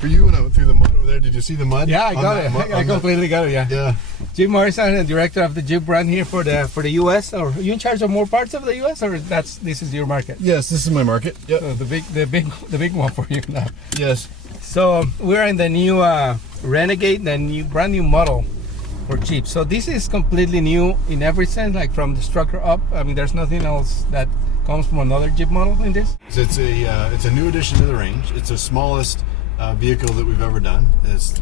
for you when I went through the mud over there. Did you see the mud? Yeah, I got it. I completely got it. Yeah. Yeah. Jim Morrison, the director of the Jeep brand here for the U.S. Or are you in charge of more parts of the U.S. or this is your market? Yes, this is my market. Yep. So the big one for you now. Yes. So we're in the new Renegade, the brand new model for Jeep. So this is completely new in every sense, like from the structure up. I mean, there's nothing else that comes from another Jeep model in this. It's a new addition to the range. It's the smallest vehicle that we've ever done.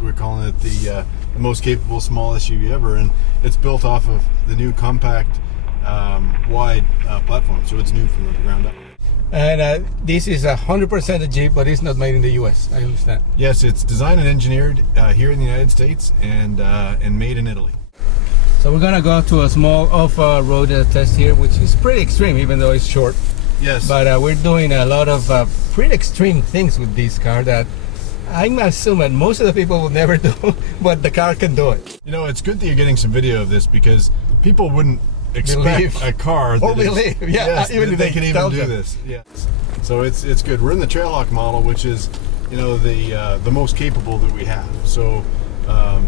We're calling it the most capable small SUV ever, and it's built off of the new compact wide platform. So it's new from the ground up. And this is 100% a Jeep, but it's not made in the U.S. I understand. Yes, it's designed and engineered here in the United States and made in Italy. So we're gonna go to a small off-road test here, which is pretty extreme, even though it's short. Yes. But we're doing a lot of pretty extreme things with this car that I'm assuming most of the people will never do, but the car can do it. You know, it's good that you're getting some video of this because people wouldn't expect a car that even if they can even do them. this. Yeah. So it's good. We're in the Trailhawk model, which is, you know, the most capable that we have. So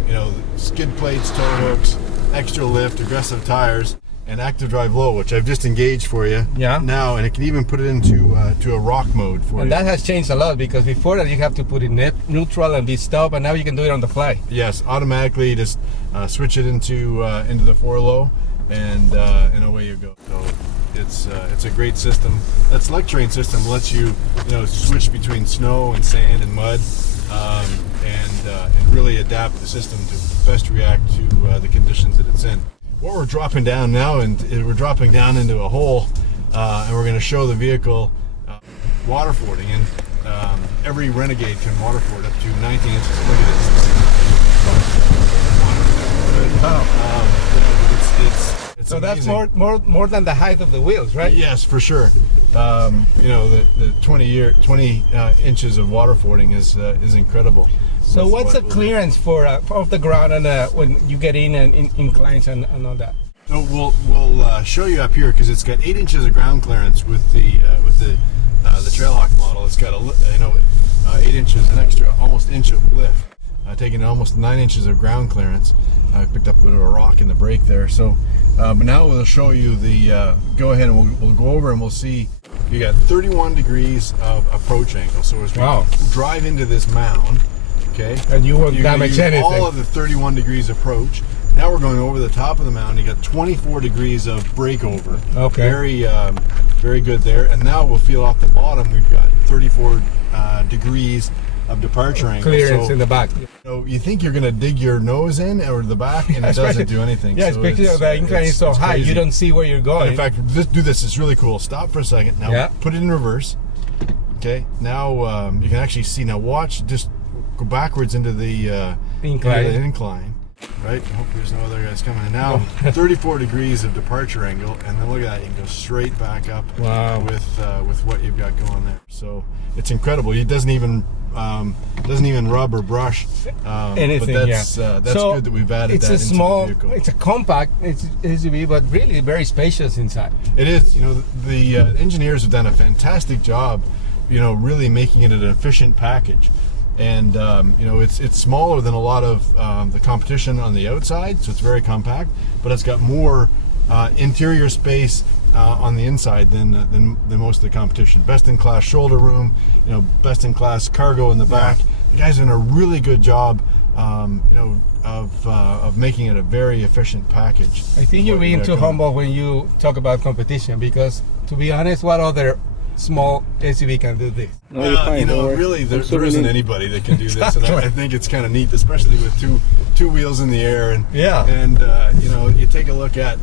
you know, skid plates, tow hooks, extra lift, aggressive tires, and active drive low, which I've just engaged for you now, and it can even put it into to a rock mode for you. And that has changed a lot because before that you have to put it in neutral and be stopped, and now you can do it on the fly. Yes, automatically just switch it into the 4-low, and away you go. So it's a great system. That Select Terrain system lets you switch between snow and sand and mud, and really adapt the system to best react to the conditions that it's in. What we're dropping down now, and we're dropping down into a hole, and we're going to show the vehicle water fording, and every Renegade can water ford up to 19 inches. Look at this. It's so amazing. That's more than the height of the wheels, right? Yes, for sure. The 20 inches of water fording is incredible. So what's the clearance for off the ground and when you get in and inclines and all that? So we'll show you up here because it's got 8 inches of ground clearance with the Trailhawk model. It's got 8 inches, an extra almost inch of lift, taking almost 9 inches of ground clearance. I picked up a bit of a rock in the brake there. So, but now we'll show you the. Go ahead and we'll go over and we'll see. You got 31 degrees of approach angle. So as we drive into this mound. Okay. And you won't damage anything. All of the 31 degrees approach. Now we're going over the top of the mountain. You got 24 degrees of breakover. Okay. Very good there. And now we'll feel off the bottom. We've got 34 degrees of departure angle. Clearance in the back. You think you're going to dig your nose in or the back, and it doesn't do anything. Yeah, so especially the incline is so high, you don't see where you're going. And in fact, do this. It's really cool. Stop for a second. Now put it in reverse. Okay. Now you can actually see. Now watch. Just go backwards into the incline. Right? I hope there's no other guys coming in. Now 34 degrees of departure angle, and then look at that. You can go straight back up with what you've got going there. So it's incredible. It doesn't even rub or brush anything. But that's so good that we've added that into the vehicle. It's a compact SUV, but really very spacious inside. It is. The engineers have done a fantastic job. Really making it an efficient package. And it's smaller than a lot of the competition on the outside, so it's very compact. But it's got more interior space on the inside than most of the competition. Best in class shoulder room, best in class cargo in the back. The guys are doing a really good job, of making it a very efficient package. I think you're being too humble when you talk about competition, because to be honest, what other small SUV can do this? Really, there isn't anybody that can do this, and I think it's kind of neat, especially with two wheels in the air, and you take a look at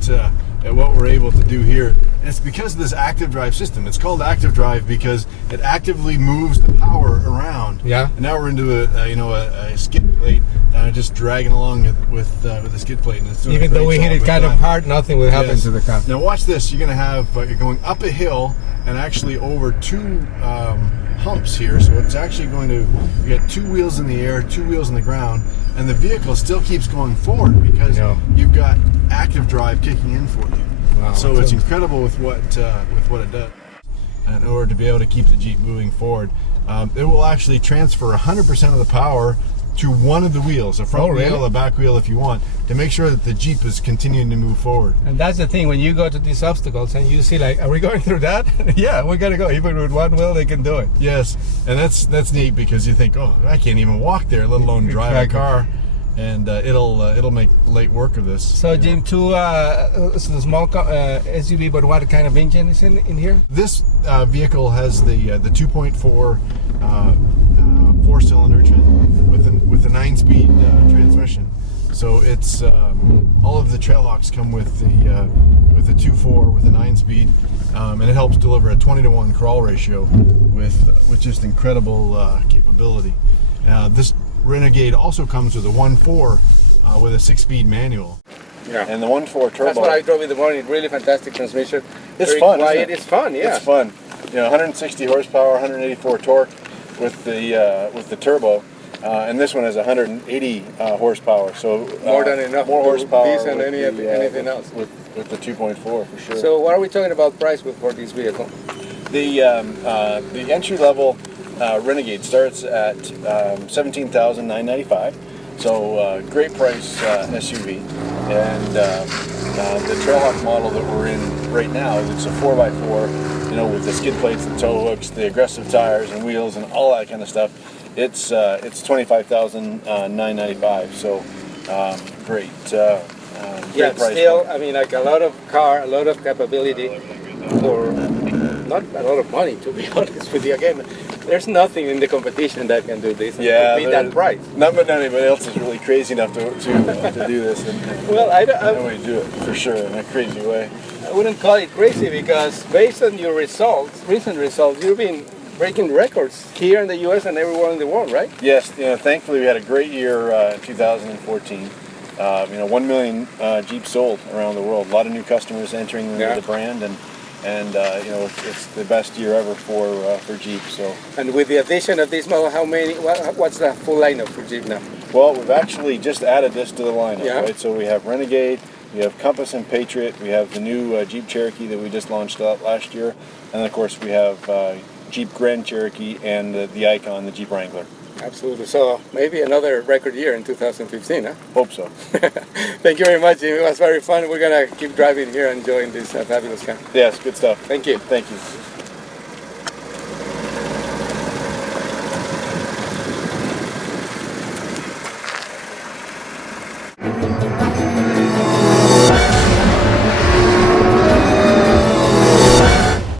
what we're able to do here. And it's because of this active drive system. It's called active drive because it actively moves the power around. Yeah. And now we're into a skid plate, just dragging along with the skid plate. And it's even though we hit it kind of hard, nothing will happen to the car. Now watch this. You're going to have you're going up a hill and actually over two humps here. So it's actually going to you got 2 wheels in the air, 2 wheels in the ground, and the vehicle still keeps going forward because you've got active drive kicking in for you. Wow, so it's incredible with what it does. in order to be able to keep the Jeep moving forward. It will actually transfer 100% of the power to one of the wheels, the front wheel, the back wheel if you want, to make sure that the Jeep is continuing to move forward. And that's the thing, when you go to these obstacles and you see like, are we going through that? Yeah, we gotta go. Even with one wheel, they can do it. Yes, and that's neat because you think, oh, I can't even walk there, let alone drive a car. And it'll make light work of this. So Jim, two small SUV, but what kind of engine is in here? This vehicle has the 2.4 four-cylinder with a 9-speed transmission. So it's all of the trail hawks come with the 2.4 with a 9-speed, and it helps deliver a 20-to-1 crawl ratio with just incredible capability. This Renegade also comes with a 1.4 with a 6-speed manual. Yeah. And the 1.4 turbo. That's what I drove in the morning. Really fantastic transmission. It's fun. Quiet. It's fun. Yeah. It's fun. 160 horsepower, 184 torque with the turbo, and this one has 180 horsepower. So more than enough. More horsepower. Than anything else. With the 2.4 for sure. So what are we talking about price for this vehicle? The entry level Renegade starts at $17,995. So great price SUV, and the Trailhawk model that we're in right now, it's a 4x4, with the skid plates, the tow hooks, the aggressive tires and wheels, and all that kind of stuff. It's $25,995. So great. Yeah, price still, point. I mean, like a lot of capability for not a lot of money, to be honest with you. Again, there's nothing in the competition that can do this. Yeah, beat that price. Not anybody else is really crazy enough to do this. And well, I know way to do it for sure in a crazy way. I wouldn't call it crazy because based on your recent results, you've been breaking records here in the U.S. and everywhere in the world, right? Yes. Thankfully we had a great year in 2014. 1 million Jeeps sold around the world. A lot of new customers entering the brand, and it's the best year ever for Jeep. So. And with the addition of this model, what's the full lineup for Jeep now? Well, we've actually just added this to the lineup, right? So we have Renegade, we have Compass and Patriot, we have the new Jeep Cherokee that we just launched last year, and of course we have Jeep Grand Cherokee and the Icon, the Jeep Wrangler. Absolutely. So maybe another record year in 2015, huh? Hope so. Thank you very much, Jim. It was very fun. We're going to keep driving here and enjoying this fabulous car. Yes, good stuff. Thank you. Thank you.